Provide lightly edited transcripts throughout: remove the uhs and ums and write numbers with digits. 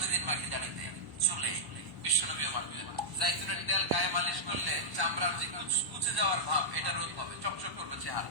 প্রতিদিন মাকে দাঁড়াতে চলে বিশ্বনবীও মাখবেন। জাইতুনের তেল গায়ে মালিশ করলে চামড়ার যে কুচে যাওয়ার ভাব এটা রোধ হবে, চকচক করবে চেহারা।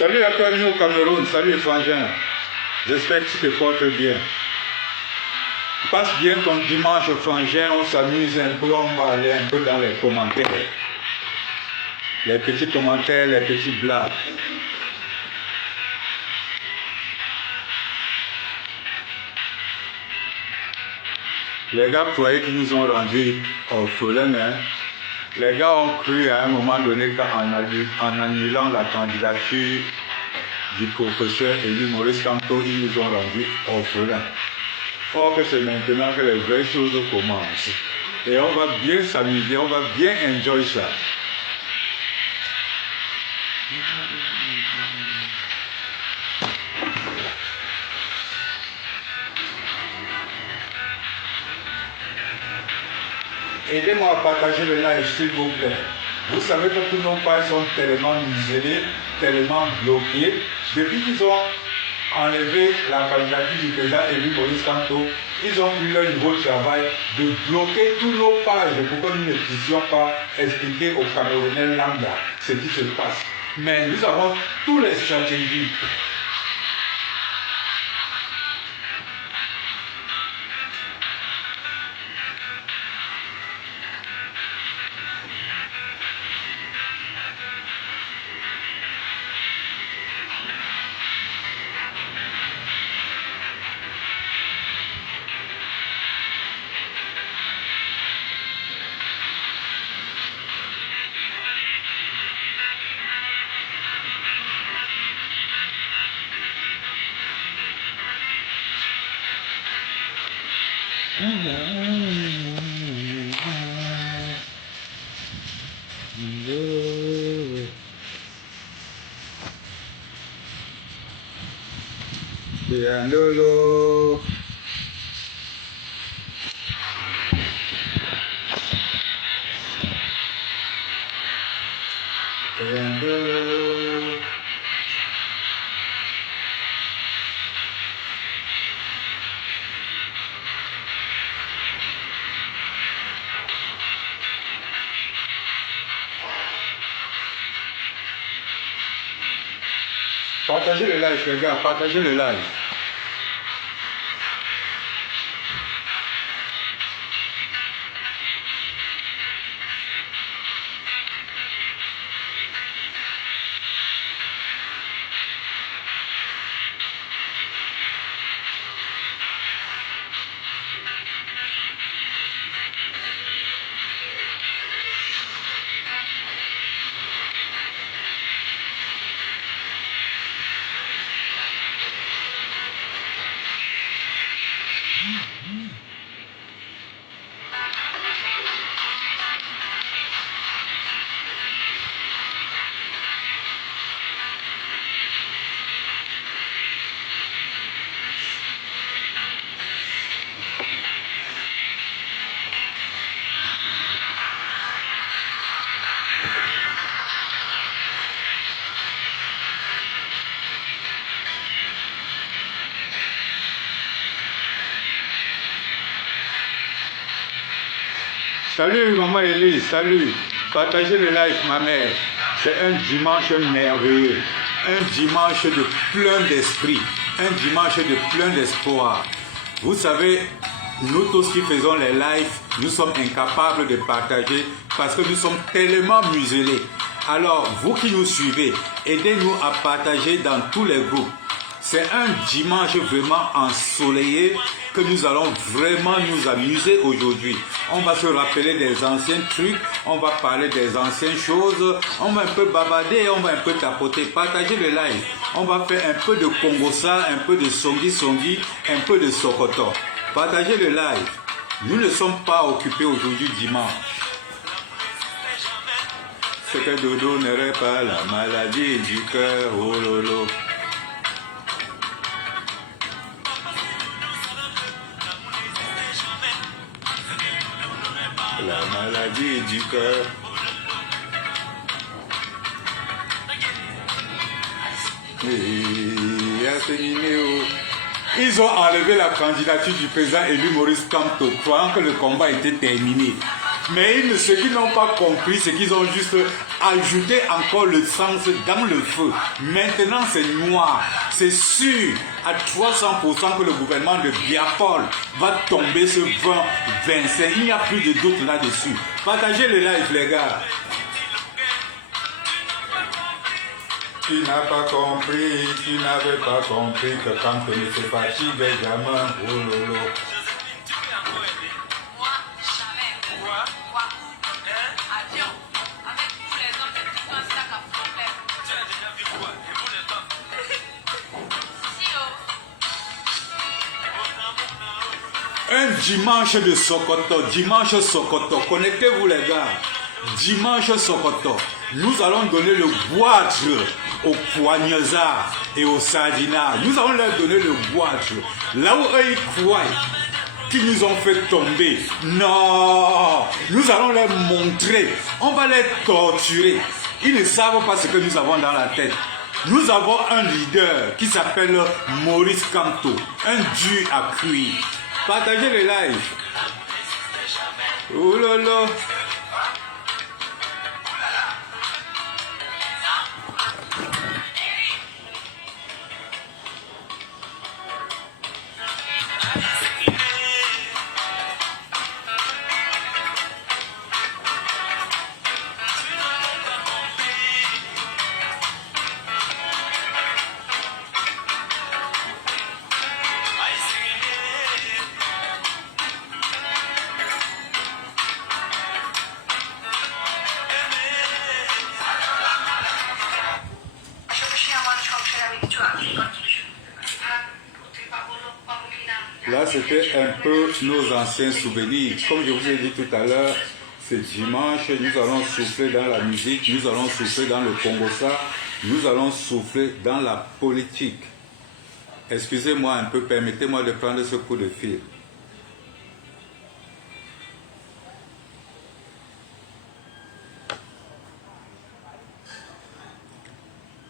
Salut la famille au Cameroun, salut les frangins. J'espère que tu te portes bien. Passe bien ton dimanche aux frangins, on s'amuse un peu, on va aller un peu dans les commentaires. Les petits commentaires, les petits blagues. Les gars croyaient qu'ils nous ont rendus orphelins, hein. Les gars ont cru à un moment donné qu'en annulant la candidature du professeur élu Maurice Kamto, ils nous ont rendus orphelins. Or que c'est maintenant que les vraies choses commencent. Et on va bien s'amuser, on va bien enjoy ça. Aidez-moi à partager le live, s'il vous plaît. Vous savez que tous nos pages sont tellement isolés, tellement bloqués. Depuis qu'ils ont enlevé la candidature du président élu Maurice Kamto, ils ont eu leur nouveau travail de bloquer tous nos pages pour que nous ne puissions pas expliquer aux Camerounais lambda ce qui se passe. Mais nous avons tous les stratégies. Bien Lolo. Partagez le live, les gars, partagez le live. Salut maman Elise, salut. Partagez le live ma mère. C'est un dimanche merveilleux. Un dimanche de plein d'esprit. Un dimanche de plein d'espoir. Vous savez, nous tous qui faisons les lives, nous sommes incapables de partager parce que nous sommes tellement muselés. Alors, vous qui nous suivez, aidez-nous à partager dans tous les groupes. C'est un dimanche vraiment ensoleillé que nous allons vraiment nous amuser aujourd'hui. On va se rappeler des anciens trucs, on va parler des anciennes choses, on va un peu bavarder, on va un peu tapoter, partager le live. On va faire un peu de Congosa, un peu de Songi, un peu de Sokoto. Partagez le live. Nous ne sommes pas occupés aujourd'hui dimanche. C'est que Dodo n'aurait pas la maladie du cœur, oh lolo. La maladie du cœur. Ils ont enlevé la candidature du président élu Maurice Kamto, croyant que le combat était terminé. Mais ce qu'ils n'ont pas compris, c'est qu'ils ont juste ajouté encore le sens dans le feu. Maintenant, c'est noir. C'est sûr à 300% que le gouvernement de Biapol va tomber ce 20-25. Il n'y a plus de doute là-dessus. Partagez le live, les gars. Tu n'as pas compris, tu n'avais pas compris que quand on ne se fatigue jamais, oh lolo. Un dimanche de Sokoto, dimanche Sokoto, connectez-vous les gars, dimanche Sokoto, nous allons donner le boîte aux poignards et aux sardinards, nous allons leur donner le boîte, là où eux ils croient qu'ils nous ont fait tomber, non, nous allons leur montrer, on va les torturer, ils ne savent pas ce que nous avons dans la tête. Nous avons un leader qui s'appelle Maurice Kamto, un dur à cuire. Partagez le live. Oh là là. Là, c'était un peu nos anciens souvenirs. Comme je vous ai dit tout à l'heure, c'est dimanche, nous allons souffler dans la musique, nous allons souffler dans le Congosa, nous allons souffler dans la politique. Excusez-moi un peu, permettez-moi de prendre ce coup de fil.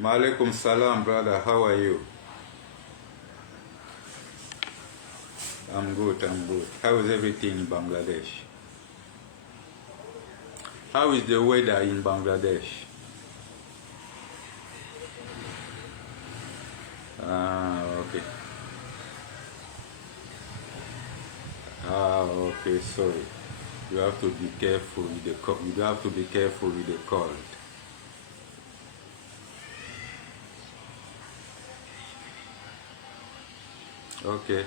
Maalaikum salam, brother. How are you? I'm good, I'm good. How is everything in Bangladesh? How is the weather in Bangladesh? Ah, okay. Ah, okay, sorry. You have to be careful with the cold. You have to be careful with the cold. Okay,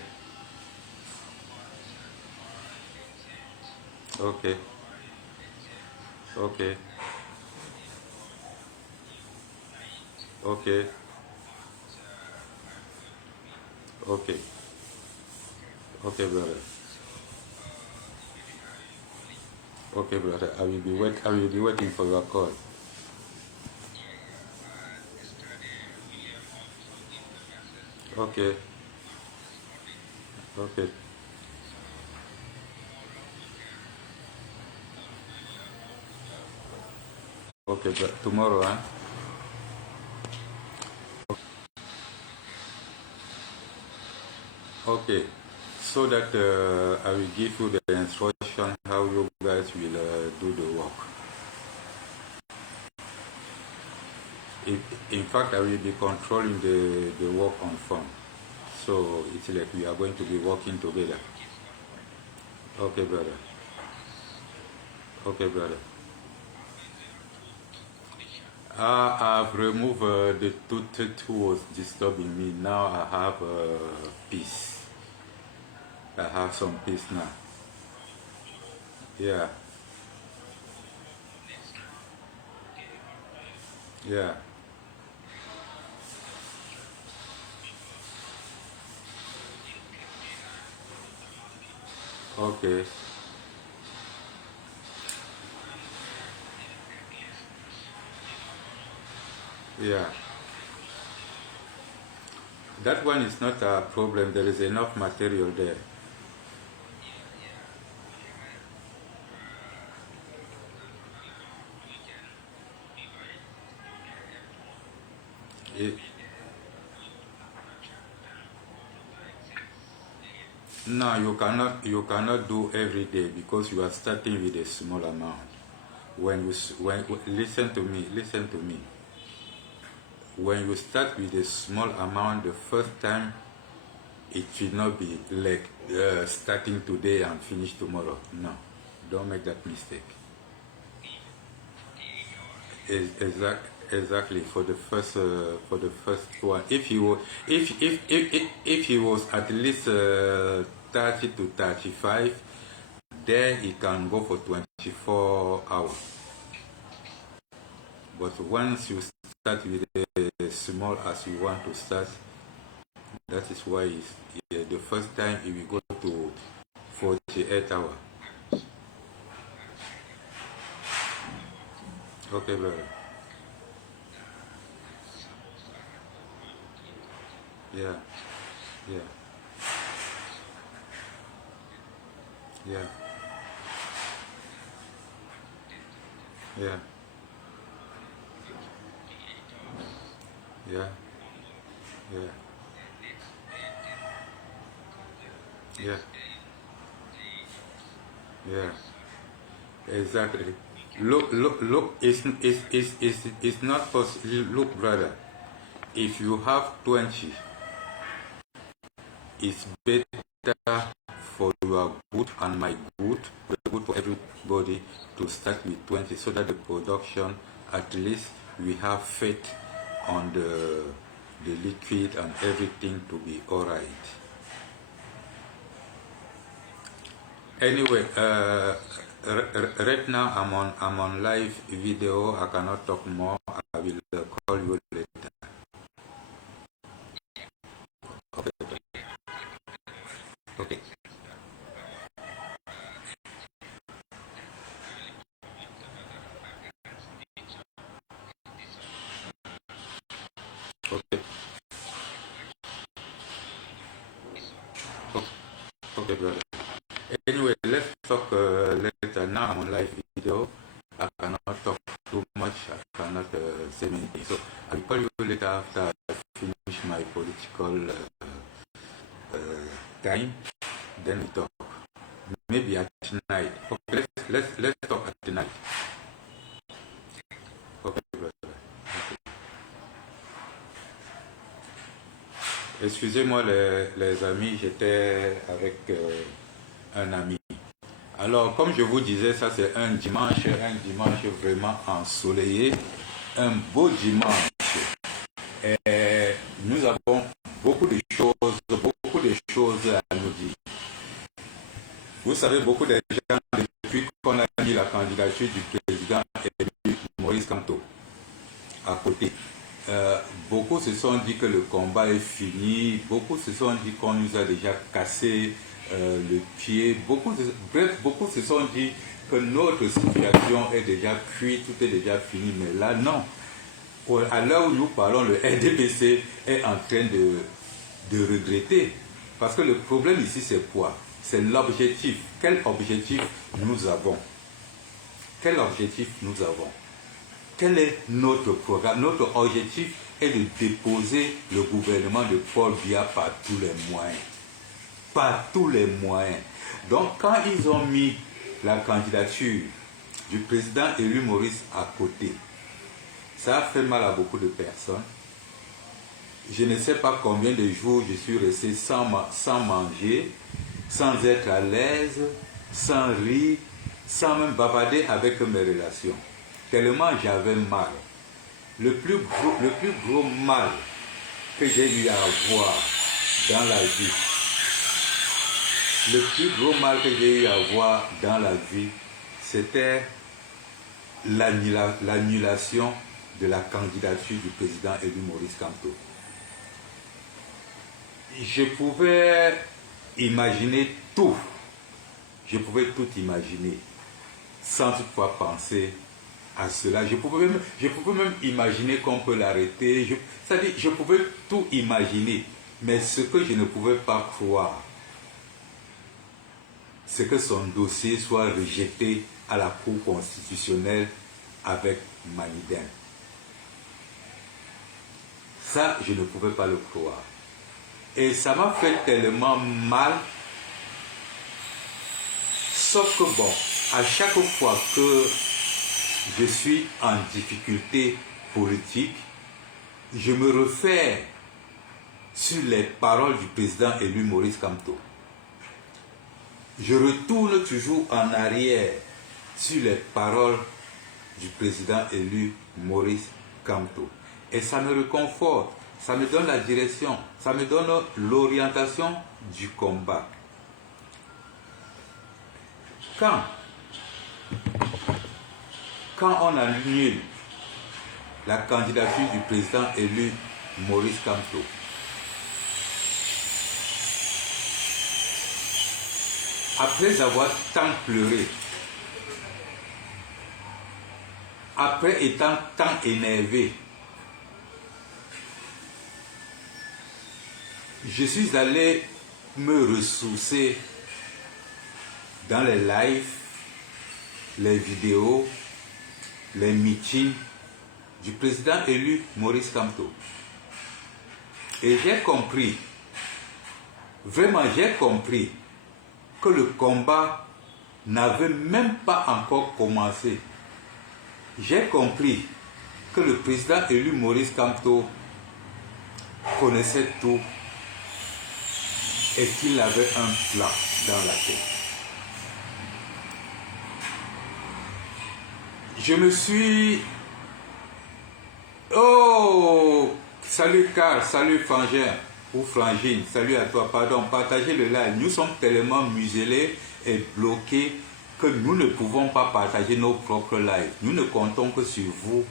okay, okay, okay, okay, okay, brother. Okay, brother. I will be waiting for your call. Okay, okay, okay, but tomorrow, huh? Okay, so that I will give you the instruction how you guys will do the work. In, in fact, I will be controlling the work on phone. So it's like we are going to be working together. Okay, brother. Okay, brother. I've removed the tooth was disturbing me. Now I have peace. I have some peace now. Yeah, yeah. Okay, yeah. That one is not a problem. There is enough material there. It, no, you cannot do every day because you are starting with a small amount. Listen to me, listen to me. When you start with a small amount the first time, it should not be like starting today and finish tomorrow. No, don't make that mistake. Exactly for the first one. If he was at least 30 to 35, then he can go for 24 hours. But once you start with as small as you want to start, that is why the first time he will go to 48 hours. Okay, brother. Yeah, yeah, yeah, yeah, yeah, yeah, yeah, yeah. Exactly. Look. It's not possible. Look, brother. If you have 20, it's better for your good and my good, the good for everybody to start with 20 so that the production, at least we have faith on the liquid and everything to be alright. Anyway, right now I'm on live video. I cannot talk more. I will call you later. Okay. Okay. Okay. Okay, okay, brother. Anyway, let's talk later. Now I'm on live video. I cannot talk too much. I cannot seminary. So I will call you later after I finish my political time. Then we talk. Maybe at night. Okay, let's talk at night. Okay, brother. Okay. Excusez-moi les amis, j'étais avec un ami. Alors, comme je vous disais, ça c'est un dimanche vraiment ensoleillé, un beau dimanche. Et nous avons beaucoup de choses à nous dire. Vous savez, beaucoup de gens, depuis qu'on a mis la candidature du président Maurice Kamto à côté, beaucoup se sont dit que le combat est fini, beaucoup se sont dit qu'on nous a déjà cassé le pied, beaucoup se sont dit que notre situation est déjà cuite, tout est déjà fini, mais là non. À l'heure où nous parlons, le RDPC est en train de regretter, parce que le problème ici c'est quoi? C'est l'objectif. Quel objectif nous avons? Quel objectif nous avons? Quel est notre programme? Notre objectif est de déposer le gouvernement de Paul Biya par tous les moyens. Par tous les moyens. Donc quand ils ont mis la candidature du président élu Maurice à côté, ça a fait mal à beaucoup de personnes. Je ne sais pas combien de jours je suis resté sans manger, sans être à l'aise, sans rire, sans même bavarder avec mes relations. Tellement j'avais mal. Le plus gros mal que j'ai eu à avoir dans la vie, le plus gros mal que j'ai eu à avoir dans la vie, c'était l'annulation de la candidature du président élu Maurice Kamto. Je pouvais imaginer tout. Je pouvais tout imaginer sans toutefois penser à cela. Je pouvais même imaginer qu'on peut l'arrêter. C'est-à-dire, je pouvais tout imaginer. Mais ce que je ne pouvais pas croire, c'est que son dossier soit rejeté à la Cour constitutionnelle avec Maniden. Ça, je ne pouvais pas le croire. Et ça m'a fait tellement mal. Sauf que bon, à chaque fois que je suis en difficulté politique, je me réfère sur les paroles du président élu Maurice Kamto. Je retourne toujours en arrière sur les paroles du président élu Maurice Kamto. Et ça me réconforte, ça me donne la direction, ça me donne l'orientation du combat. Quand on annule la candidature du président élu Maurice Kamto, après avoir tant pleuré, après étant tant énervé, je suis allé me ressourcer dans les lives, les vidéos, les meetings du président élu Maurice Kamto. Et j'ai compris, vraiment j'ai compris, que le combat n'avait même pas encore commencé. J'ai compris que le président élu Maurice Kamto connaissait tout et qu'il avait un plan dans la tête. Je me suis... Oh! Salut Carl, salut Frangin ou Frangine, salut à toi, pardon, partagez le live. Nous sommes tellement muselés et bloqués que nous ne pouvons pas partager nos propres lives. Nous ne comptons que sur vous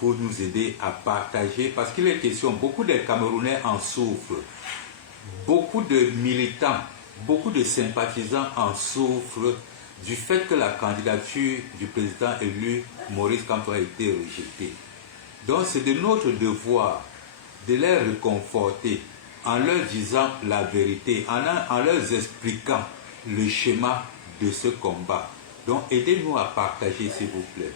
pour nous aider à partager, parce qu'il est question, beaucoup de Camerounais en souffrent, beaucoup de militants, beaucoup de sympathisants en souffrent du fait que la candidature du président élu Maurice Kamto a été rejetée. Donc c'est de notre devoir de les réconforter en leur disant la vérité, en leur expliquant le schéma de ce combat. Donc aidez-nous à partager, s'il vous plaît.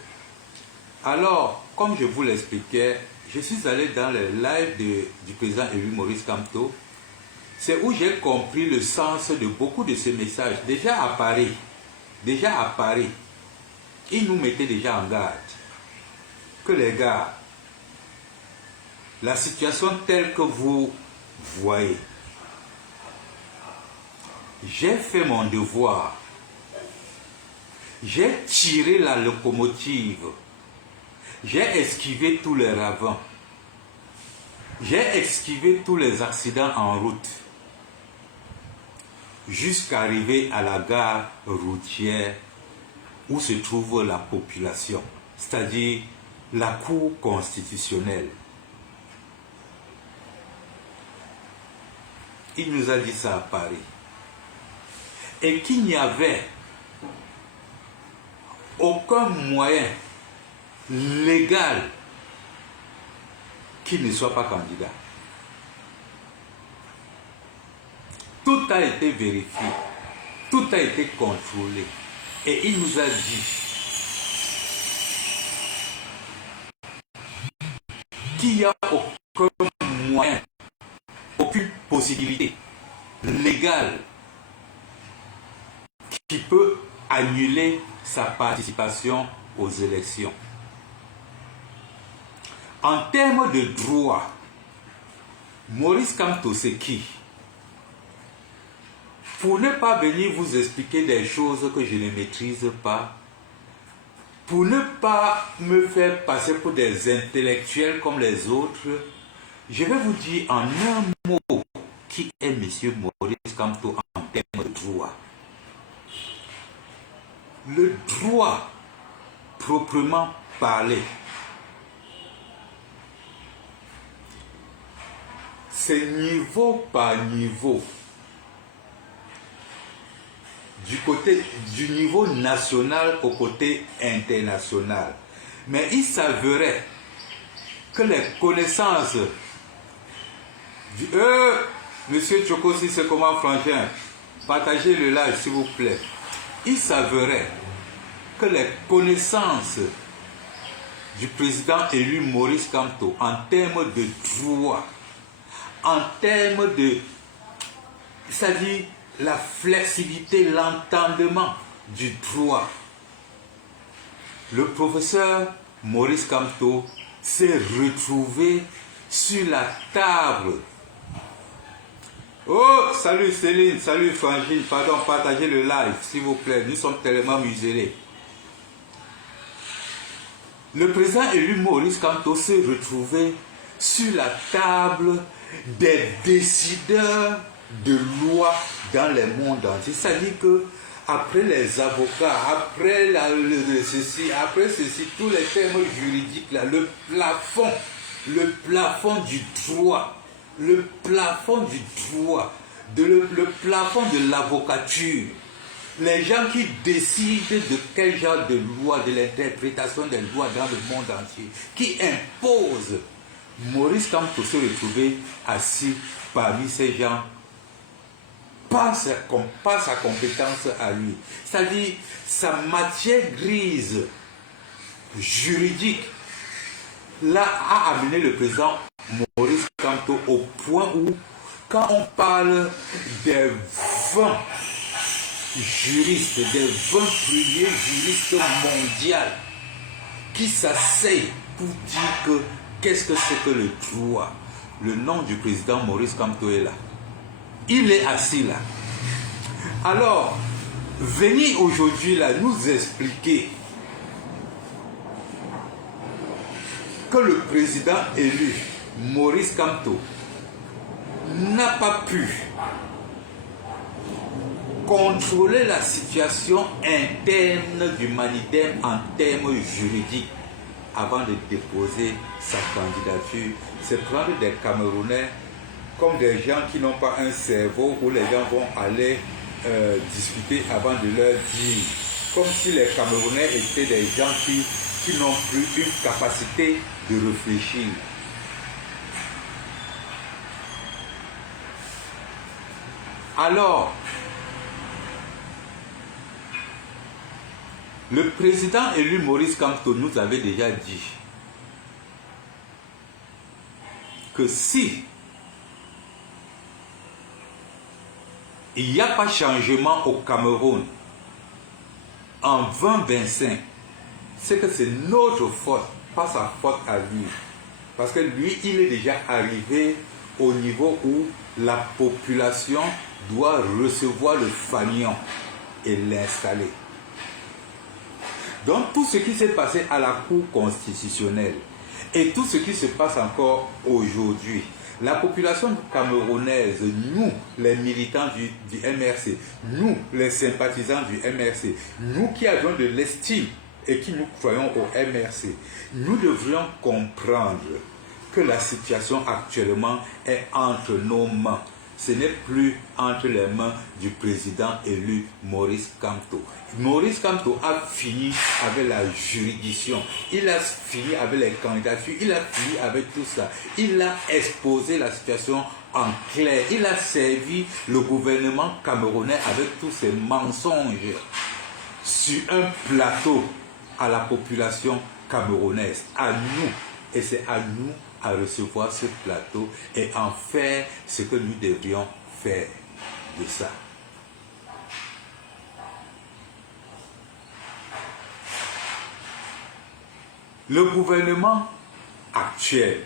Alors, comme je vous l'expliquais, je suis allé dans le live du président élu Maurice Kamto. C'est où j'ai compris le sens de beaucoup de ces messages. Déjà à Paris, il nous mettait déjà en garde que les gars, la situation telle que vous voyez, j'ai fait mon devoir, j'ai tiré la locomotive, j'ai esquivé tous les ravins, j'ai esquivé tous les accidents en route, jusqu'à arriver à la gare routière où se trouve la population, c'est-à-dire la Cour constitutionnelle. Il nous a dit ça à Paris. Et qu'il n'y avait aucun moyen légal qu'il ne soit pas candidat. Tout a été vérifié, tout a été contrôlé. Et il nous a dit qu'il n'y a aucun moyen, aucune possibilité légale qui peut annuler sa participation aux élections. En termes de droit, Maurice Kamto, c'est qui? Pour ne pas venir vous expliquer des choses que je ne maîtrise pas, pour ne pas me faire passer pour des intellectuels comme les autres, je vais vous dire en un mot qui est M. Maurice Kamto en termes de droit. Le droit, proprement parlé, c'est niveau par niveau. Du niveau national au côté international. Mais il s'avérait que les connaissances Monsieur Tchoko, si c'est comment Frangin, partagez le live s'il vous plaît. Il s'avérait que les connaissances du président élu Maurice Kamto en termes de droit, en termes de, c'est-à-dire la flexibilité, l'entendement du droit. Le professeur Maurice Kamto s'est retrouvé sur la table. Oh, salut Céline, salut Frangine, pardon, partagez le live, s'il vous plaît, nous sommes tellement muselés. Le président élu Maurice Kamto s'est retrouvé sur la table des décideurs de loi dans le monde entier. C'est-à-dire que après les avocats, après ceci, tous les termes juridiques, là, le plafond du droit, le plafond de l'avocature, les gens qui décident de quel genre de loi, de l'interprétation des lois dans le monde entier, qui imposent. Maurice Kamto se retrouver assis parmi ces gens, pas sa compétence à lui. C'est-à-dire sa matière grise juridique là a amené le président Maurice Kamto au point où, quand on parle des 20 juristes, des 20 premiers juristes mondiaux qui s'asseyent pour dire que qu'est-ce que c'est que le droit, le nom du président Maurice Kamto est là. Il est assis là. Alors, venir aujourd'hui là nous expliquer que le président élu Maurice Kamto n'a pas pu contrôler la situation interne du Manidem en termes juridiques avant de déposer sa candidature, c'est prendre des Camerounais comme des gens qui n'ont pas un cerveau où les gens vont aller discuter avant de leur dire. Comme si les Camerounais étaient des gens qui n'ont plus une capacité de réfléchir. Alors, Le président élu Maurice Kamto nous avait déjà dit que si il n'y a pas changement au Cameroun en 2025, c'est que c'est notre faute, pas sa faute à lui. Parce que lui, il est déjà arrivé au niveau où la population doit recevoir le fanion et l'installer. Donc tout ce qui s'est passé à la Cour constitutionnelle et tout ce qui se passe encore aujourd'hui, la population camerounaise, nous les militants du MRC, nous les sympathisants du MRC, nous qui avons de l'estime et qui nous croyons au MRC, nous devrions comprendre que la situation actuellement est entre nos mains. Ce n'est plus entre les mains du président élu Maurice Kamto. Maurice Kamto a fini avec la juridiction, il a fini avec les candidatures, il a fini avec tout ça. Il a exposé la situation en clair, il a servi le gouvernement camerounais avec tous ses mensonges sur un plateau à la population camerounaise, à nous, et c'est à nous à recevoir ce plateau et en faire ce que nous devrions faire de ça. Le gouvernement actuel,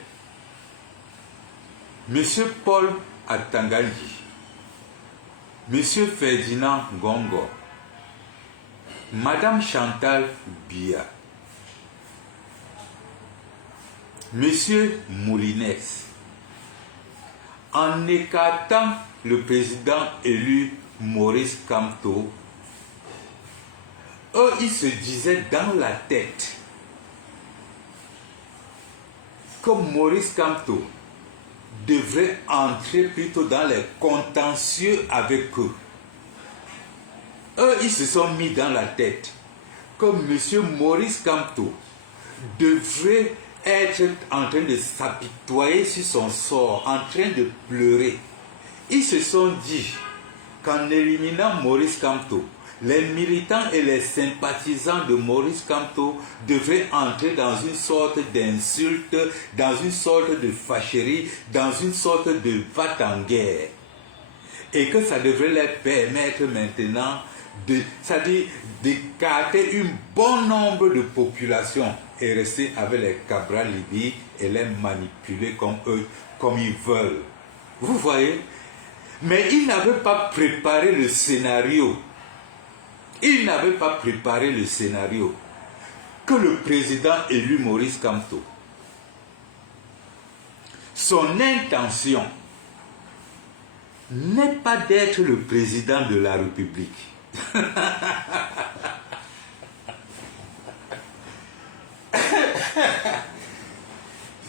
M. Paul Atangandi, M. Ferdinand Gongo, Mme Chantal Biya, Monsieur Moulines, en écartant le président élu Maurice Kamto, eux, ils se disaient dans la tête que Maurice Kamto devrait entrer plutôt dans les contentieux avec eux. Eux, ils se sont mis dans la tête que Monsieur Maurice Kamto devrait être en train de s'apitoyer sur son sort, en train de pleurer. Ils se sont dit qu'en éliminant Maurice Kamto, les militants et les sympathisants de Maurice Kamto devraient entrer dans une sorte d'insulte, dans une sorte de fâcherie, dans une sorte de va-t-en-guerre. Et que ça devrait leur permettre maintenant c'est-à-dire d'écarter un bon nombre de populations et rester avec les Cabral Libye et les manipuler comme eux, comme ils veulent. Vous voyez? Mais ils n'avaient pas préparé le scénario. Ils n'avaient pas préparé le scénario que le président élu Maurice Kamto, son intention n'est pas d'être le président de la République.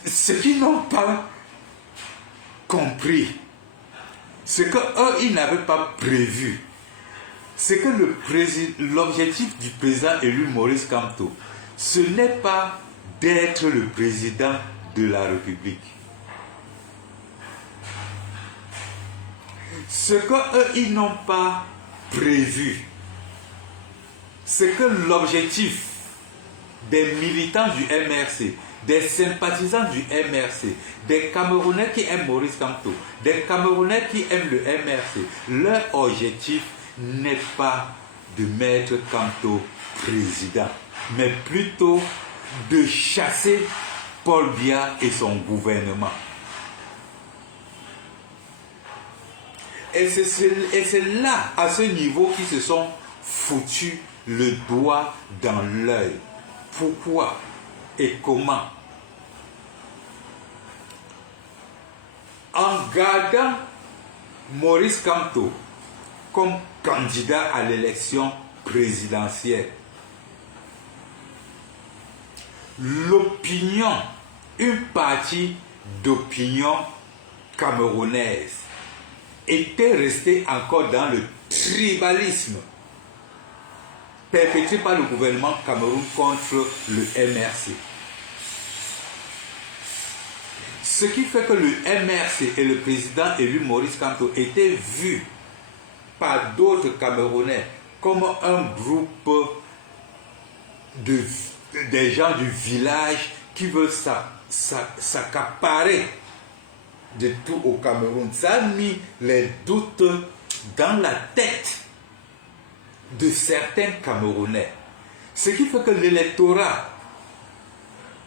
Ce qu'ils n'ont pas compris, ce qu'eux, ils n'avaient pas prévu, c'est que l'objectif du président élu Maurice Kamto, ce n'est pas d'être le président de la République. Ce qu'eux, ils n'ont pas prévu, c'est que l'objectif des militants du MRC, des sympathisants du MRC, des Camerounais qui aiment Maurice Kamto, des Camerounais qui aiment le MRC, leur objectif n'est pas de mettre Kamto président, mais plutôt de chasser Paul Biya et son gouvernement. Et c'est là, à ce niveau, qu'ils se sont foutus le doigt dans l'œil. Pourquoi et comment? En gardant Maurice Kamto comme candidat à l'élection présidentielle, l'opinion, une partie d'opinion camerounaise était restée encore dans le tribalisme perpétré par le gouvernement Cameroun contre le MRC. Ce qui fait que le MRC et le président élu Maurice Kamto étaient vus par d'autres Camerounais comme un groupe des gens du village qui veulent s'accaparer de tout au Cameroun. Ça a mis les doutes dans la tête de certains Camerounais. Ce qui fait que l'électorat,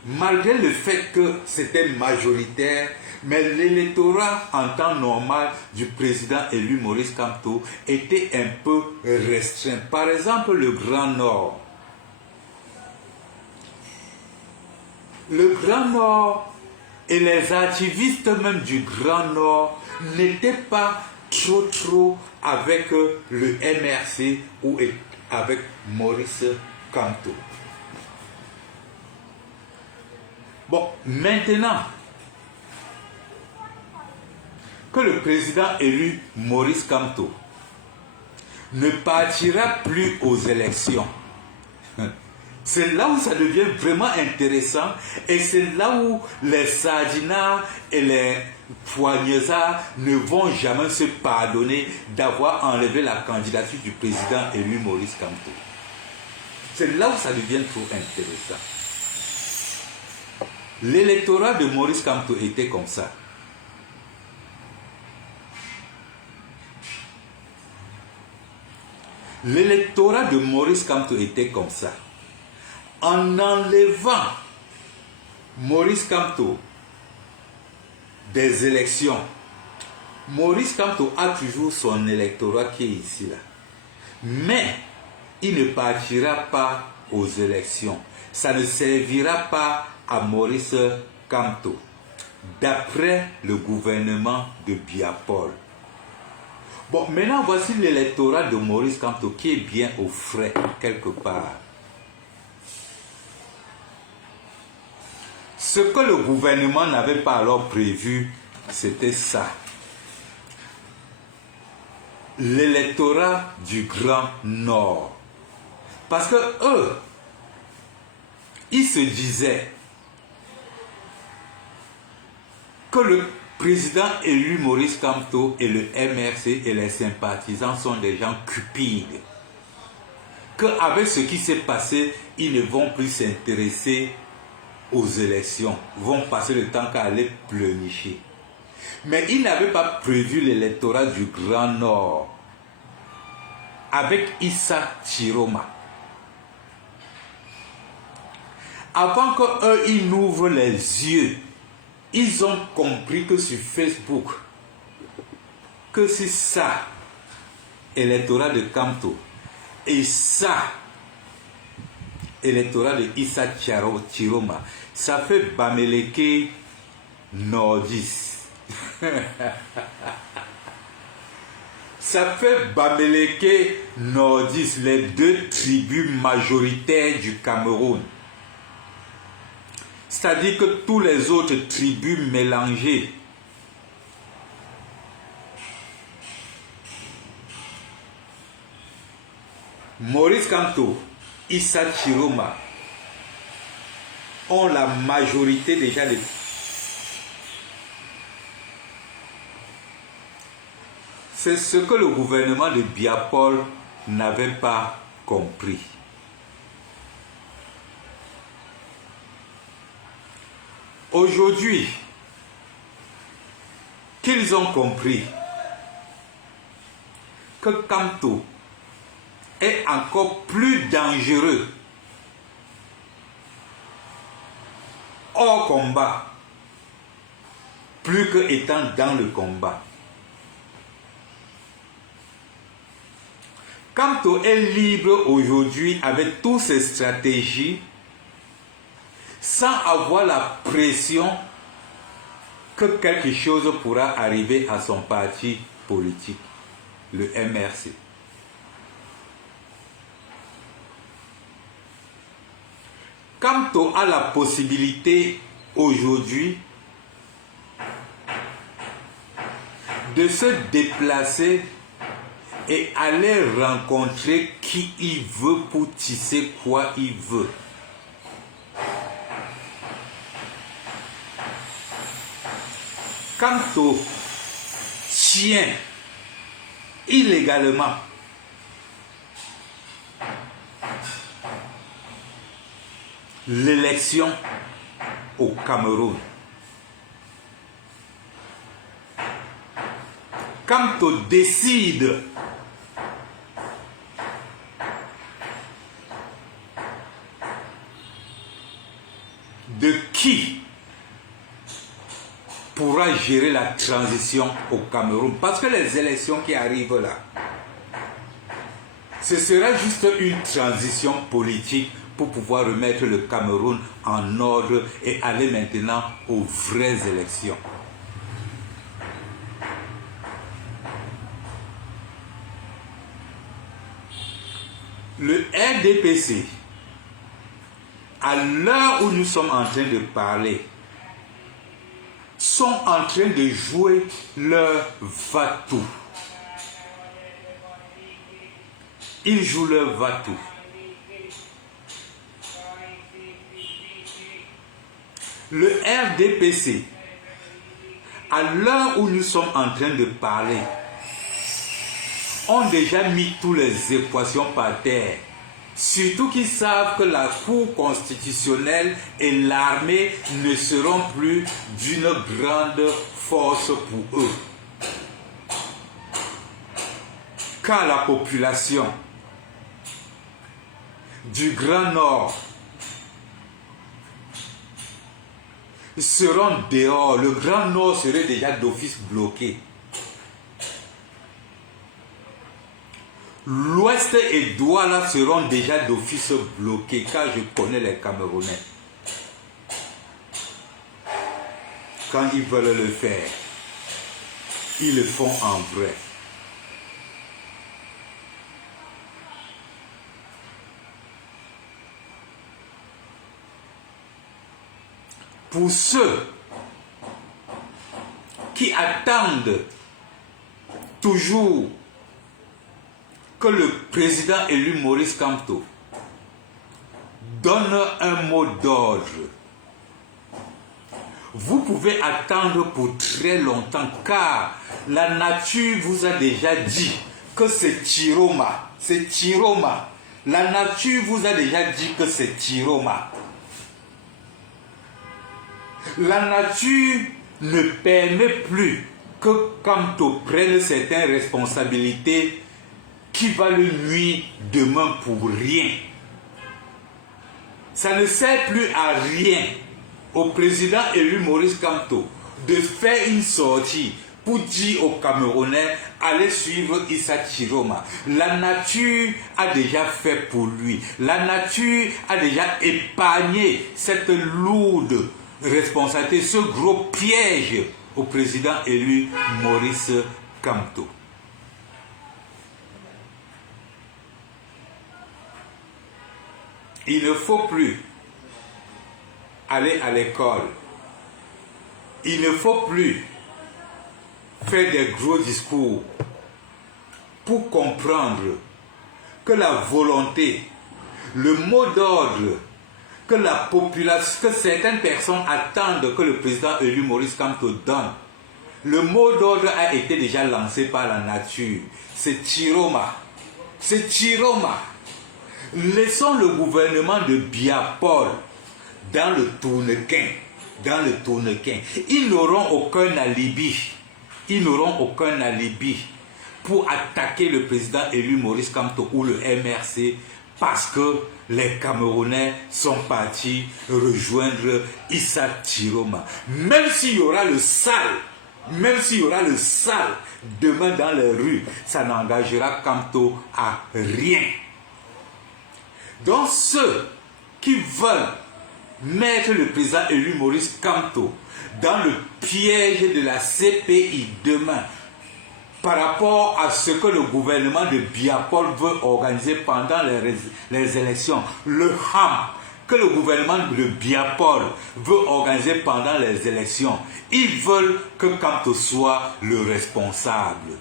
malgré le fait que c'était majoritaire, mais l'électorat en temps normal du président élu Maurice Kamto était un peu restreint. Par exemple, le Grand Nord. Le Grand Nord et les activistes même du Grand Nord n'étaient pas trop avec le MRC ou avec Maurice Kamto. Bon, maintenant que le président élu Maurice Kamto ne partira plus aux élections, c'est là où ça devient vraiment intéressant et c'est là où les sardinards et les poignards ne vont jamais se pardonner d'avoir enlevé la candidature du président élu Maurice Kamto. C'est là où ça devient trop intéressant. L'électorat de Maurice Kamto était comme ça. L'électorat de Maurice Kamto était comme ça. En enlevant Maurice Kamto des élections, Maurice Kamto a toujours son électorat qui est ici là. Mais il ne partira pas aux élections. Ça ne servira pas à Maurice Kamto, d'après le gouvernement de Biapol. Bon, maintenant voici l'électorat de Maurice Kamto qui est bien au frais quelque part. Ce que le gouvernement n'avait pas alors prévu, c'était ça. L'électorat du Grand Nord. Parce que eux, ils se disaient que le président élu Maurice Kamto et le MRC et les sympathisants sont des gens cupides. Qu'avec ce qui s'est passé, ils ne vont plus s'intéresser aux élections, vont passer le temps qu'à aller pleurnicher. Mais ils n'avaient pas prévu l'électorat du Grand Nord avec Issa Chiroma. Avant qu'eux, ils n'ouvrent les yeux, ils ont compris que sur Facebook, que c'est ça, électorat de Kamto, et ça, électorat de Issa Chiroma, ça fait Bamileke Nordis. Ça fait Bamileke Nordis, les deux tribus majoritaires du Cameroun. C'est-à-dire que tous les autres tribus mélangées. Maurice Kamto, Issa Chiroma ont la majorité déjà de... C'est ce que le gouvernement de Biapol n'avait pas compris. Aujourd'hui, qu'ils ont compris que Kamto est encore plus dangereux hors combat, plus que étant dans le combat. Kamto est libre aujourd'hui avec toutes ses stratégies sans avoir la pression que quelque chose pourra arriver à son parti politique, le MRC. Kamto a la possibilité aujourd'hui de se déplacer et aller rencontrer qui il veut pour tisser quoi il veut. Kamto tient illégalement l'élection au Cameroun. Quand on décide de qui pourra gérer la transition au Cameroun, parce que les élections qui arrivent là, ce sera juste une transition politique pour pouvoir remettre le Cameroun en ordre et aller maintenant aux vraies élections. Le RDPC, à l'heure où nous sommes en train de parler, sont en train de jouer leur va-tout. Ils jouent leur va-tout. Le RDPC, à l'heure où nous sommes en train de parler, ont déjà mis toutes les équations par terre. Surtout qu'ils savent que la Cour constitutionnelle et l'armée ne seront plus d'une grande force pour eux. Car la population du Grand Nord seront dehors. Le Grand Nord serait déjà d'office bloqué. L'Ouest et Douala seront déjà d'office bloqués, car je connais les Camerounais. Quand ils veulent le faire, ils le font en vrai. Pour ceux qui attendent toujours que le président élu Maurice Kamto donne un mot d'ordre, vous pouvez attendre pour très longtemps, car la nature vous a déjà dit que c'est Chiroma. C'est Chiroma. La nature vous a déjà dit que c'est Chiroma. La nature ne permet plus que Kamto prenne certaines responsabilités qui va le nuire demain pour rien. Ça ne sert plus à rien au président élu Maurice Kamto de faire une sortie pour dire aux Camerounais, allez suivre Issa Chiroma. La nature a déjà fait pour lui. La nature a déjà épargné cette lourde responsabilité, ce gros piège au président élu Maurice Kamto. Il ne faut plus aller à l'école. Il ne faut plus faire des gros discours pour comprendre que la volonté, le mot d'ordre que la population, que certaines personnes attendent que le président élu Maurice Kamto donne, le mot d'ordre a été déjà lancé par la nature. C'est Chiroma. C'est Chiroma. Laissons le gouvernement de Biapol dans le tournequin. Dans le tournequin. Ils n'auront aucun alibi. Ils n'auront aucun alibi pour attaquer le président élu Maurice Kamto ou le MRC, parce que les Camerounais sont partis rejoindre Issa Chiroma. Même s'il y aura le sale, demain dans les rues, ça n'engagera Kamto à rien. Donc ceux qui veulent mettre le président élu Maurice Kamto dans le piège de la CPI demain, par rapport à ce que le gouvernement de Biapol veut organiser pendant les élections, le ham que le gouvernement de Biapol veut organiser pendant les élections, ils veulent que Kamto soit le responsable.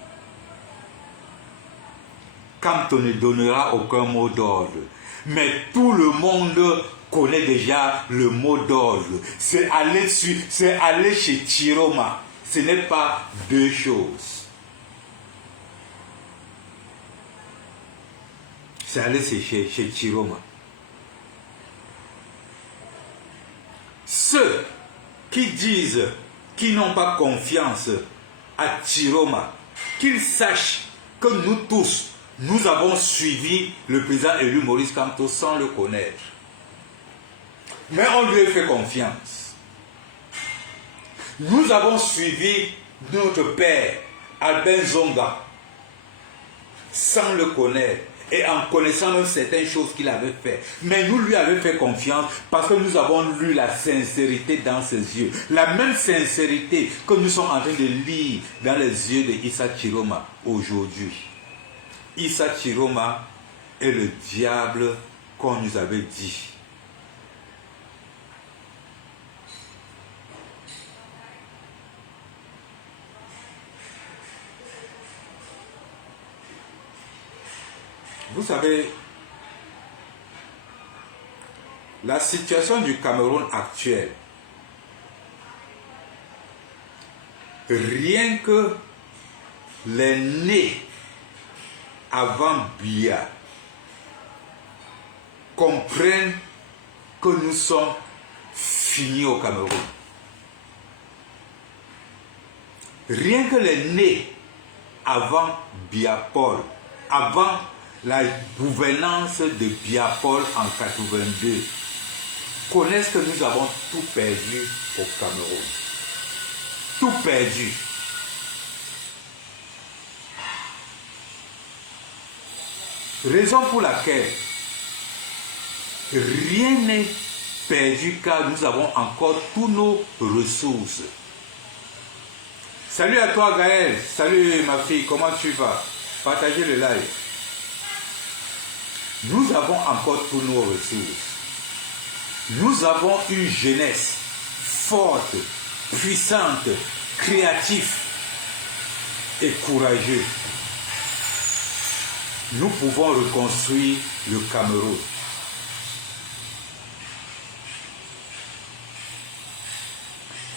Kamto ne donnera aucun mot d'ordre, mais tout le monde connaît déjà le mot d'ordre. C'est aller chez Chiroma. Ce n'est pas deux choses. C'est aller chez Chiroma. ceux qui disent qu'ils n'ont pas confiance à Chiroma, qu'ils sachent que nous tous, nous avons suivi le président élu Maurice Kamto sans le connaître. Mais on lui a fait confiance. Nous avons suivi notre père, Albin Zonga, sans le connaître et en connaissant même certaines choses qu'il avait fait. Mais nous lui avons fait confiance parce que nous avons lu la sincérité dans ses yeux. La même sincérité que nous sommes en train de lire dans les yeux de Issa Chiroma aujourd'hui. Issa Chiroma est le diable qu'on nous avait dit. Vous savez, la situation du Cameroun actuelle, rien que les nés avant Biya comprennent que nous sommes finis au Cameroun. Rien que les nés avant Biya Paul, avant la gouvernance de Biya Paul en 82, connaissent que nous avons tout perdu au Cameroun. Tout perdu. Raison pour laquelle rien n'est perdu car nous avons encore toutes nos ressources. Salut à toi Gaël, salut ma fille, comment tu vas? Partagez le live. Nous avons encore toutes nos ressources. Nous avons une jeunesse forte, puissante, créative et courageuse. Nous pouvons reconstruire le Cameroun.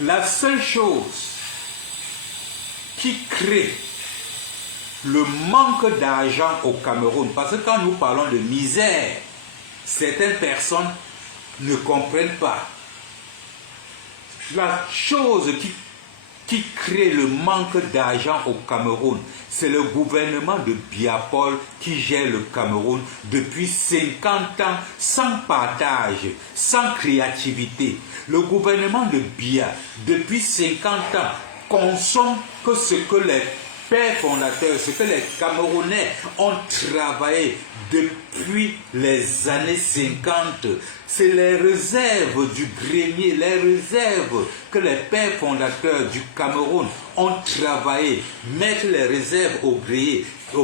La seule chose qui crée le manque d'argent au Cameroun, parce que quand nous parlons de misère, certaines personnes ne comprennent pas. La chose qui crée le manque d'argent au Cameroun, c'est le gouvernement de Biya Paul qui gère le Cameroun depuis 50 ans sans partage, sans créativité. Le gouvernement de Biya, depuis 50 ans, consomme que ce que les pères fondateurs, ce que les Camerounais ont travaillé depuis les années 50, c'est les réserves du grenier, les réserves que les pères fondateurs du Cameroun ont travaillé, mettre les réserves au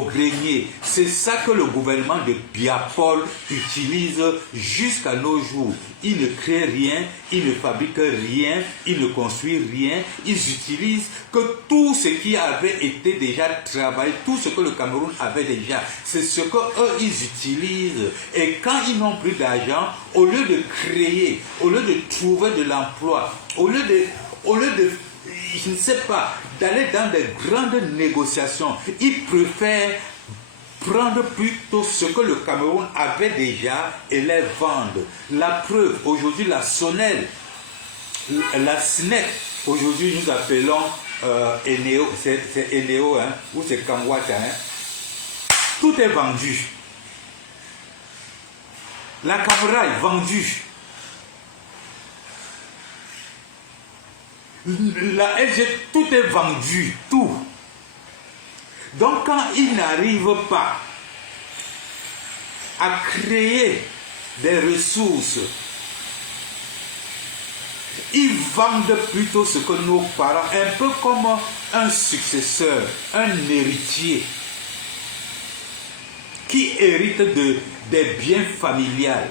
grenier. C'est ça que le gouvernement de Biya Paul utilise jusqu'à nos jours. Ils ne créent rien, ils ne fabriquent rien, ils ne construisent rien. Ils utilisent que tout ce qui avait été déjà travaillé, tout ce que le Cameroun avait déjà, c'est ce que eux ils utilisent. Et quand ils n'ont plus d'argent, au lieu de créer, au lieu de trouver de l'emploi, au lieu de, je ne sais pas, d'aller dans des grandes négociations, ils préfèrent prendre plutôt ce que le Cameroun avait déjà et les vendre. La preuve, aujourd'hui la Sonel, la SNEC, aujourd'hui nous appelons Eneo, c'est Eneo, hein, ou c'est Kangwata, hein. Tout est vendu. La caméra est vendue. La LG, tout est vendu, tout. Donc quand ils n'arrivent pas à créer des ressources, ils vendent plutôt ce que nos parents, un peu comme un successeur, un héritier, qui hérite des biens familiales.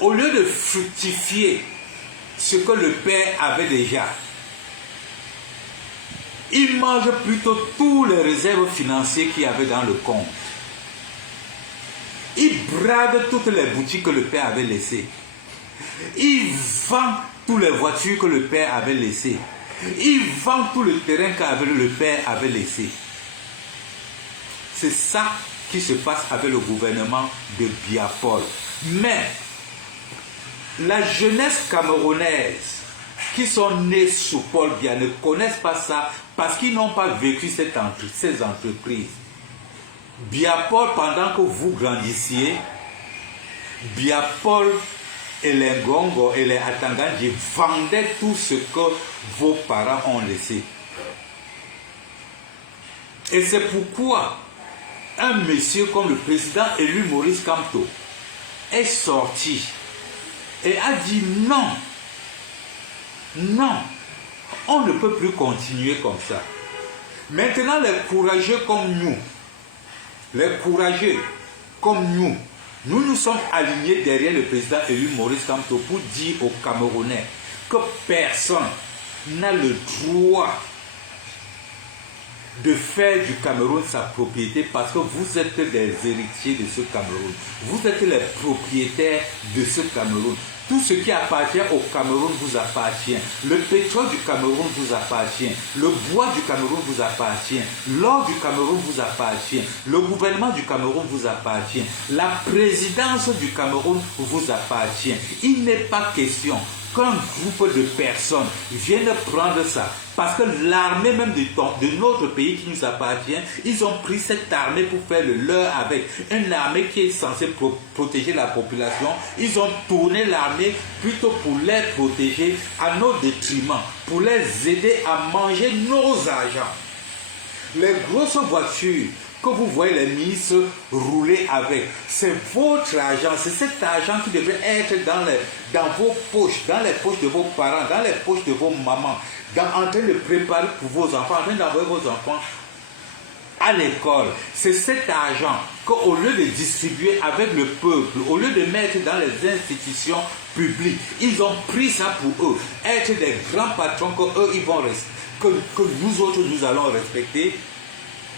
Au lieu de fructifier ce que le père avait déjà, il mange plutôt tous les réserves financières qu'il y avait dans le compte. Il brade toutes les boutiques que le père avait laissées. Il vend toutes les voitures que le père avait laissées. Il vend tout le terrain que le père avait laissé. C'est ça qui se passe avec le gouvernement de Biya Paul. Mais La jeunesse camerounaise qui sont nés sous Paul Biya ne connaissent pas ça parce qu'ils n'ont pas vécu ces entreprises. Biya-Paul, pendant que vous grandissiez, Biya-Paul et les Ngongo et les Atangandji vendaient tout ce que vos parents ont laissé. Et c'est pourquoi un monsieur comme le président élu Maurice Kamto est sorti et a dit non, non, on ne peut plus continuer comme ça. Maintenant, les courageux comme nous, nous nous sommes alignés derrière le président élu Maurice Kamto pour dire aux Camerounais que personne n'a le droit de faire du Cameroun sa propriété parce que vous êtes des héritiers de ce Cameroun. Vous êtes les propriétaires de ce Cameroun. Tout ce qui appartient au Cameroun vous appartient. Le pétrole du Cameroun vous appartient. Le bois du Cameroun vous appartient. L'or du Cameroun vous appartient. Le gouvernement du Cameroun vous appartient. La présidence du Cameroun vous appartient. Il n'est pas question qu'un groupe de personnes vienne prendre ça. Parce que l'armée même de notre pays qui nous appartient, ils ont pris cette armée pour faire le leur avec. Une armée qui est censée protéger la population. Ils ont tourné l'armée plutôt pour les protéger à nos détriments, pour les aider à manger nos argents. Les grosses voitures que vous voyez les ministres rouler avec, c'est votre argent, c'est cet argent qui devrait être dans vos poches, dans les poches de vos parents, dans les poches de vos mamans, en train de préparer pour vos enfants, en train d'envoyer vos enfants à l'école. C'est cet argent qu'au lieu de distribuer avec le peuple, au lieu de mettre dans les institutions publiques, ils ont pris ça pour eux, être des grands patrons que eux ils vont rester, que nous autres nous allons respecter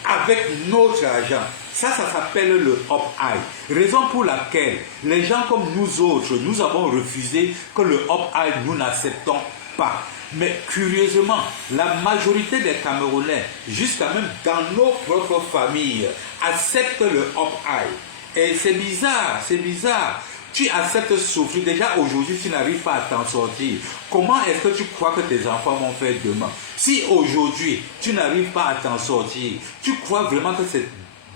avec notre argent. Ça s'appelle le Up-High. Raison pour laquelle les gens comme nous autres, nous avons refusé que le Up-High, nous n'acceptons pas. Mais curieusement, la majorité des Camerounais, jusqu'à même dans nos propres familles, acceptent le Up-High. Et c'est bizarre, c'est bizarre. Tu acceptes souffrir. Déjà aujourd'hui, tu n'arrives pas à t'en sortir. Comment est-ce que tu crois que tes enfants vont faire demain? Si aujourd'hui, tu n'arrives pas à t'en sortir, tu crois vraiment que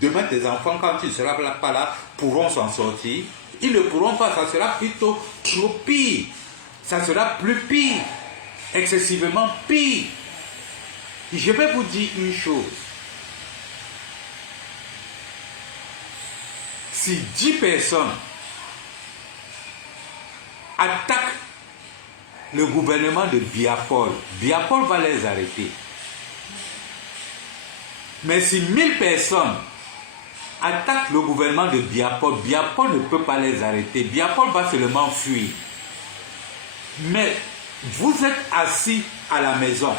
demain tes enfants, quand tu ne seras pas là, pourront s'en sortir? Ils ne pourront pas, ça sera plutôt trop pire. Ça sera plus pire. Excessivement pire. Je vais vous dire une chose. Si 10 personnes attaquent le gouvernement de Biya-Paul, Biya-Paul va les arrêter. Mais si 1000 personnes attaquent le gouvernement de Biya-Paul, Biya-Paul ne peut pas les arrêter. Biya-Paul va seulement fuir. Mais vous êtes assis à la maison.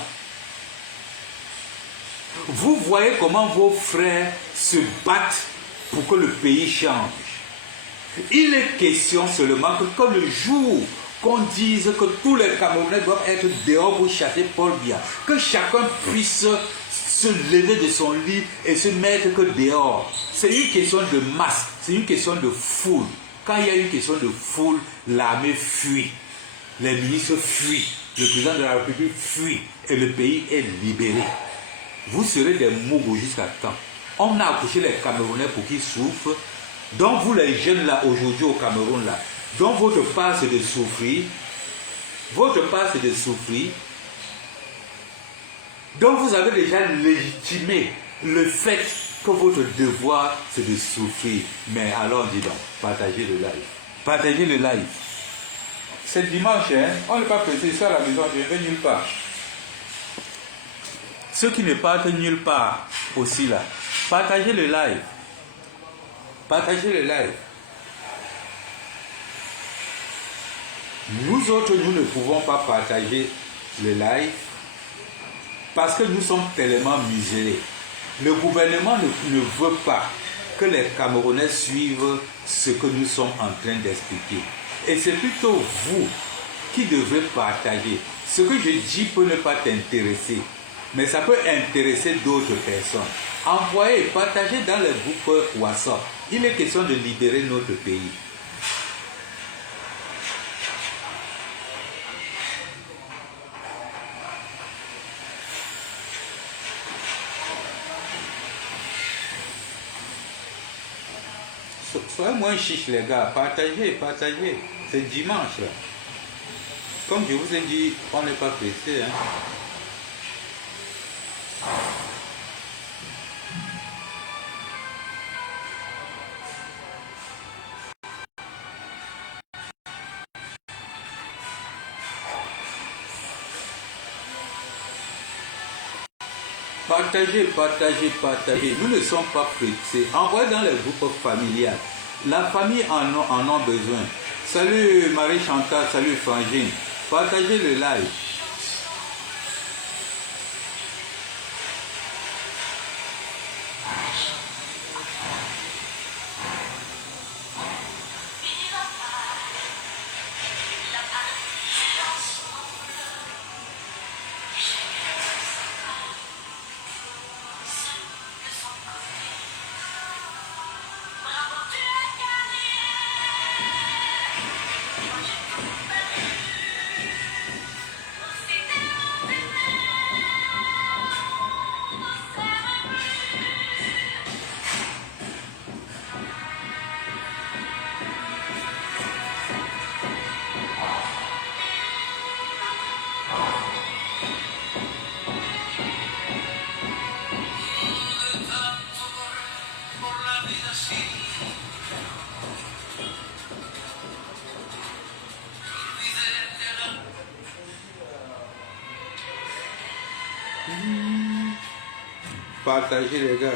Vous voyez comment vos frères se battent pour que le pays change. Il est question seulement que le jour qu'on dise que tous les Camerounais doivent être dehors pour chasser Paul Biya, que chacun puisse se lever de son lit et se mettre que dehors. C'est une question de masse, c'est une question de foule. Quand il y a une question de foule, l'armée fuit, les ministres fuient, le président de la République fuit et le pays est libéré. Vous serez des mougos jusqu'à quand? On a accouché les Camerounais pour qu'ils souffrent. Donc vous les jeunes là aujourd'hui au Cameroun là, donc votre part c'est de souffrir. Votre part c'est de souffrir. Donc vous avez déjà légitimé le fait que votre devoir c'est de souffrir. Mais alors dis donc, partagez le live. Partagez le live. C'est dimanche, hein? On n'est pas pressé, ici à la maison, je ne vais nulle part. Ceux qui ne partent nulle part aussi là, partagez le live. Partagez le live. Nous autres, nous ne pouvons pas partager le live parce que nous sommes tellement misérés. Le gouvernement ne veut pas que les Camerounais suivent ce que nous sommes en train d'expliquer. Et c'est plutôt vous qui devrez partager. Ce que je dis peut ne pas t'intéresser, mais ça peut intéresser d'autres personnes. Envoyez, partagez dans les groupes WhatsApp. Il est question de libérer notre pays. soyez moins chiche les gars, partagez, partagez. C'est dimanche là. Comme je vous ai dit, on n'est pas pressé. Hein. Partagez, partagez, partagez. Nous ne sommes pas pressés. Envoyez dans les groupes familiales. La famille en a besoin. Salut Marie Chantal, salut Frangine. Partagez le live. Partagez les gars.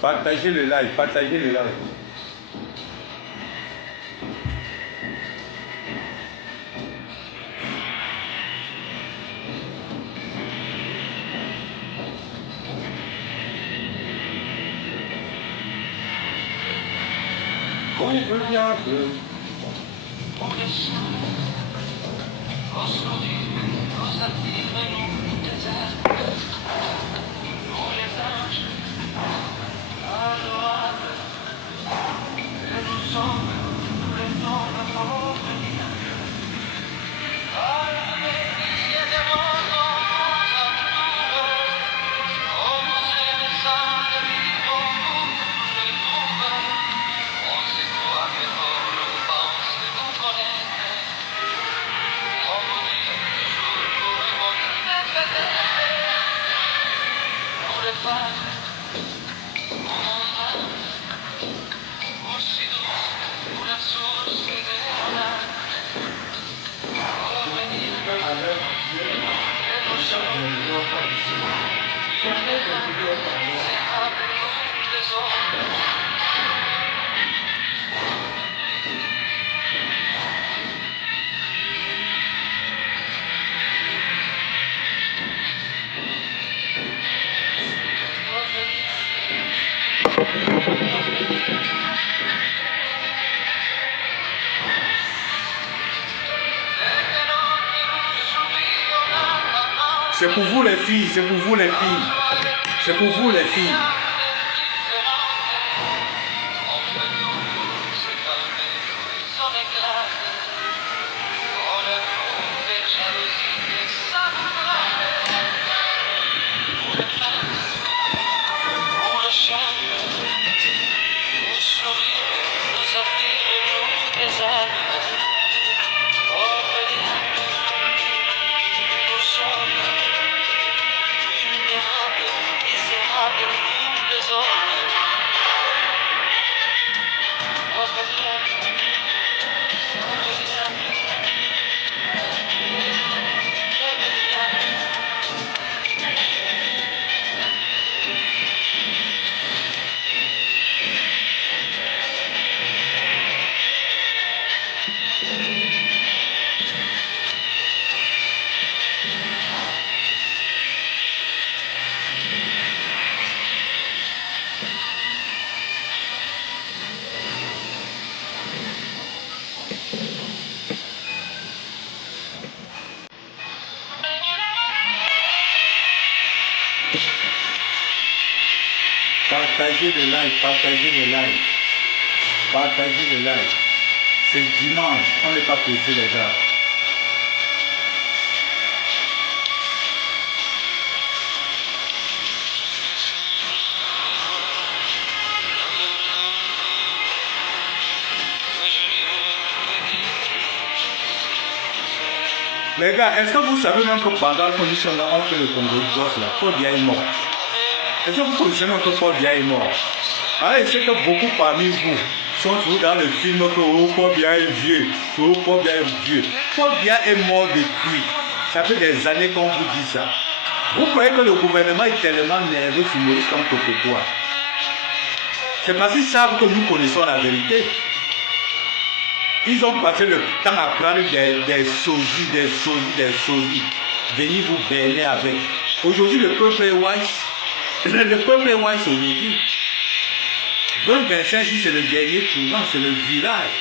Partagez le live, partagez le live. Convenable. C'est pour vous les filles, c'est pour vous les filles. C'est pour vous les filles. Partagez le live, partagez le live. Partagez le live. C'est dimanche, on n'est pas pressé les gars. Les gars, est-ce que vous savez même que pendant la condition là, on fait le Congo là, Paul Biya est mort. Est-ce que vous connaissez même que Paul Biya est mort? Ah, et c'est que beaucoup parmi vous sont toujours dans le film que oh, Paul Biya est vieux, oh, Paul Biya est vieux. Paul Biya est mort depuis. Ça fait des années qu'on vous dit ça. Vous croyez que le gouvernement est tellement nerveux sur Maurice comme pourquoi? C'est parce qu'ils savent que nous connaissons la vérité. Ils ont passé le temps à prendre des sosies, venir vous berner avec. Aujourd'hui, le peuple est wise. Le peuple est wise aujourd'hui. 2025, c'est le dernier tournant, c'est le village.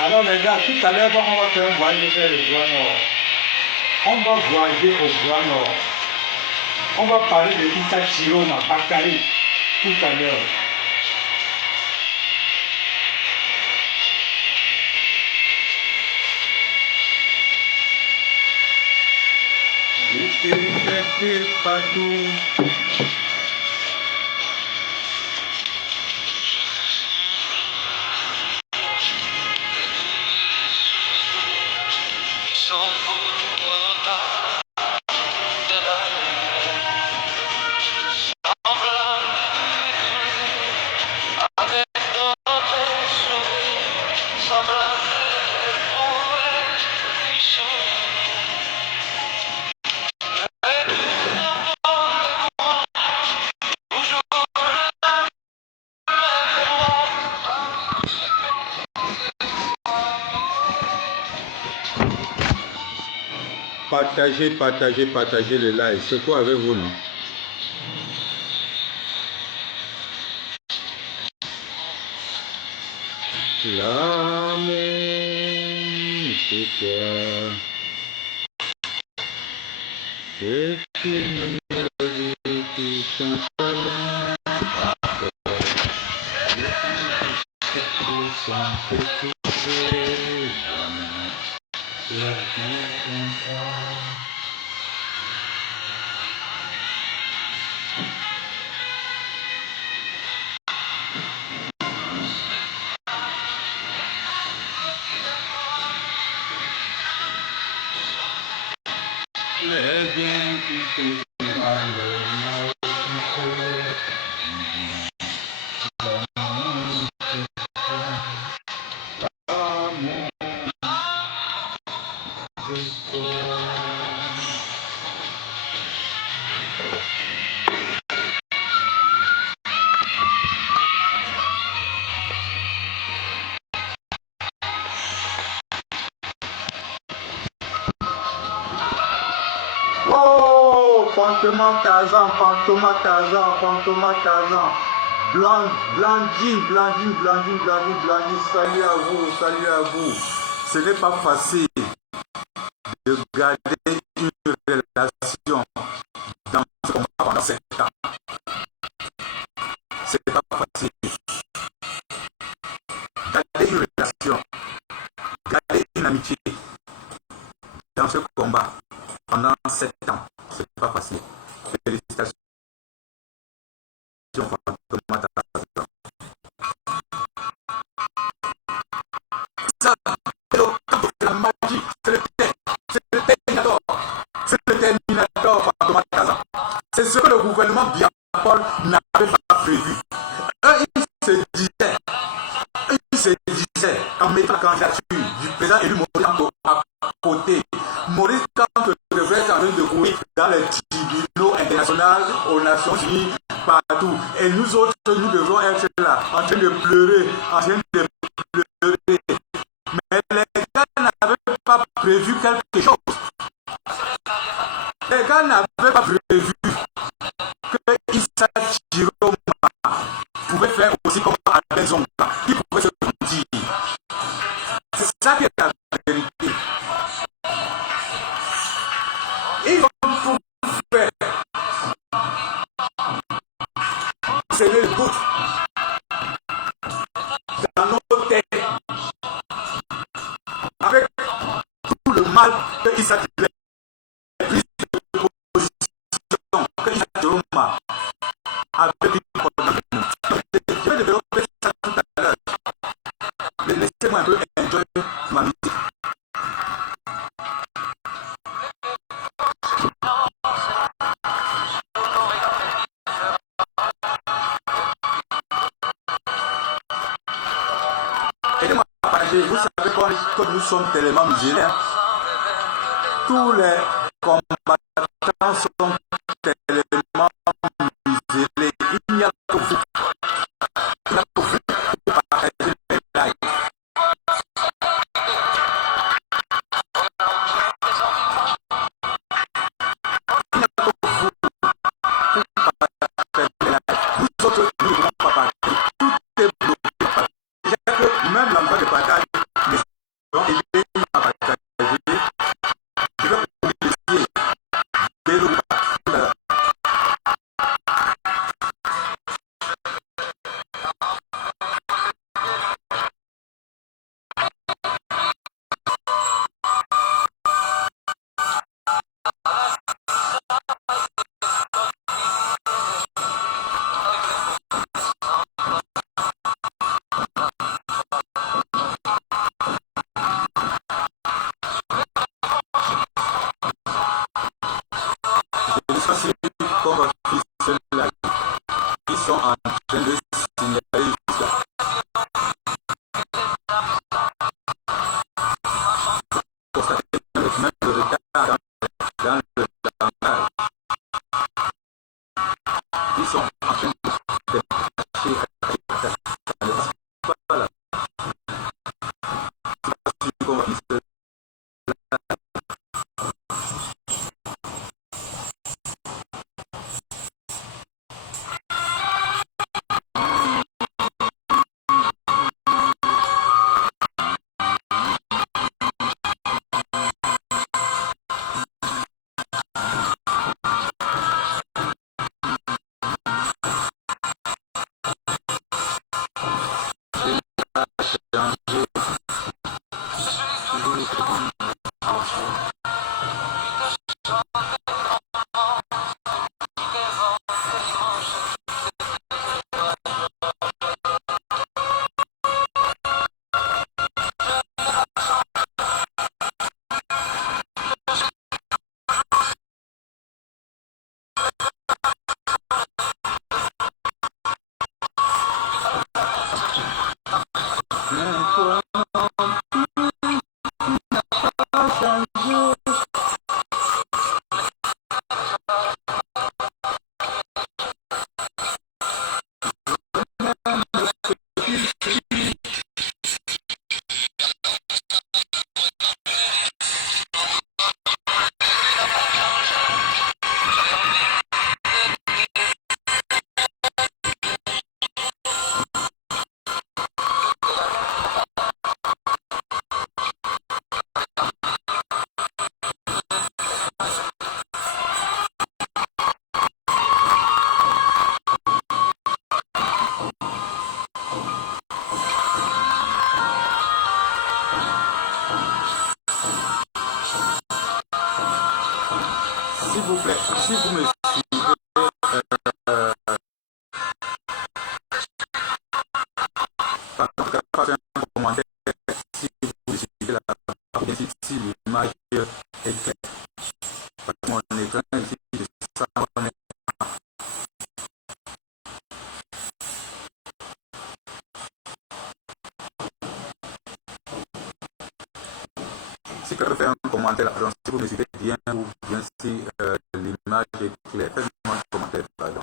Alors les gars, tout à l'heure, on va faire un voyage vers le Grand Nord. On va voyager au Grand Nord. On va parler de Issa Chiroma, Bakary, tout à l'heure. Partout. Partagez le live. C'est quoi avec vous, non? L'amour, c'est toi. C'est une mélodie qui chante pas. Les biens qui te oh, Fantôma Kazan, Fantôma Kazan, Fantôma Kazan. Blandine, salut à vous. Ce n'est pas facile de garder une relation dans ce combat pendant 7 ans. Ce n'est pas facile. Garder une relation, garder une amitié dans ce combat pendant 7 ans, ce n'est pas facile. Félicitations. Ça, c'est la magie, c'est le Terminator, c'est ce que le gouvernement bien nous devons être là, en train de pleurer, en train de pleurer. Mais les gars n'avaient pas prévu quelque chose. Les gars n'avaient pas prévu que Issa Chiroma pouvait faire aussi comme Albert Zonga, qui pouvait se mentir. C'est ça qui est la vérité. Ils ont tout fait. C'est le doute dans nos têtes. Avec tout le mal que Issa Chiroma pris de position, que Issa Chiroma avait pris contre nous. Je vais développer ça tout à l'heure. Mais laissez-moi un peu enjoy ma musique. Aidez-moi à partager. Vous savez que nous sommes tellement miséreux. Tous les combattants sont tellement miséreux. Il n'y a que vous. Il n'y a que vous pour partager les lives. Nous autres, nous ne pouvons pas partager. Tout est bloqué. J'ai que même l'endroit de partage, mais il est à partager. Je vais publier des roues. Je sais pas si comme ceux-là, ils sont en train de signaler ça. Constater même le retard dans le langage. Ils sont en train de cacher voilà. C'est comme ceux-là. S'il vous plaît, si vous me suivez, faites un commentaire si vous suivez la si l'image est claire. Parce que mon écran ici, je sens qu'on est. Si quelqu'un fait un commentaire, pardon, si vous me suivez bien ou bien si l'image est claire, faites-moi un commentaire, pardon.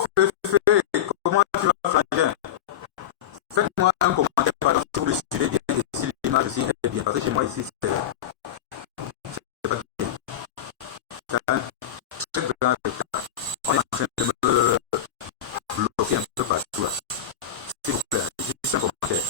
Oh, Féfé, comment tu vas, Frangin? Faites-moi un commentaire, pardon, si vous le suivez bien et si l'image aussi est bien. Parce que chez moi ici, c'est pas bien. C'est un très grand écart. On est en train de me bloquer un peu partout là. S'il vous plaît, juste un commentaire.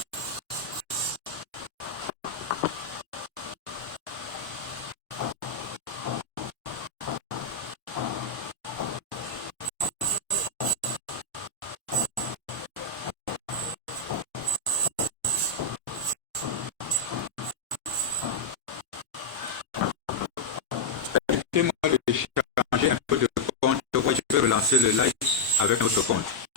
Permettez-moi de changer un peu de compte. Je vais relancer le live avec notre compte.